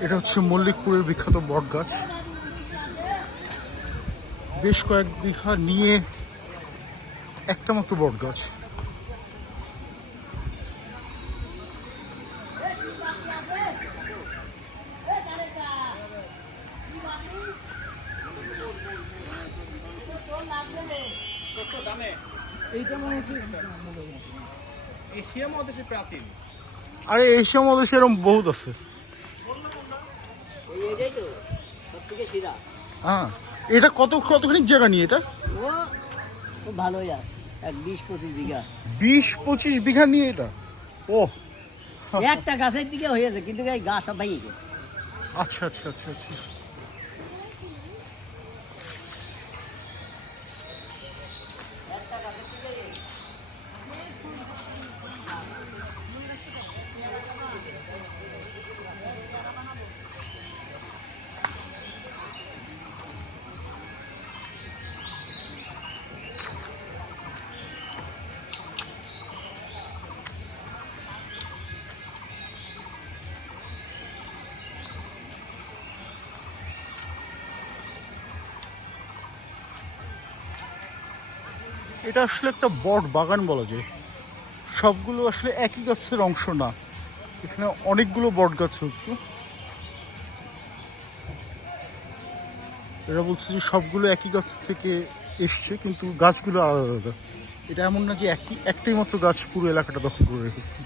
এটা হচ্ছে মল্লিকপুরের বিখ্যাত বট গাছ বেশ কয়েক বিঘা নিয়ে একটা মাত্র বট গাছ এশিয়া মহাদেশে আরে এশিয়া মধ্যে সেরকম বহুত আছে এই এটাই তো সব থেকে সেরা হ্যাঁ এটা কত কতখানি জায়গা নিয়ে এটা? এক বিশ পঁচিশ বিঘা বিশ পঁচিশ বিঘা নিয়ে এটা? ও একটা গাছের দিকে হয়েছে কিন্তু এই গাছ সব ভেঙে গেছে। আচ্ছা আচ্ছা আচ্ছা আচ্ছা। এটা আসলে একটা বট বাগান বলা যায়। সবগুলো আসলে একই গাছের অংশ না। এখানে অনেকগুলো বট গাছ হচ্ছে। এরা বলছে যে সবগুলো একই গাছ থেকে এসছে, কিন্তু গাছগুলো আলাদা। আলাদা এটা এমন না যে একই, একটাই মাত্র গাছ পুরো এলাকাটা দখল করে রেখেছে।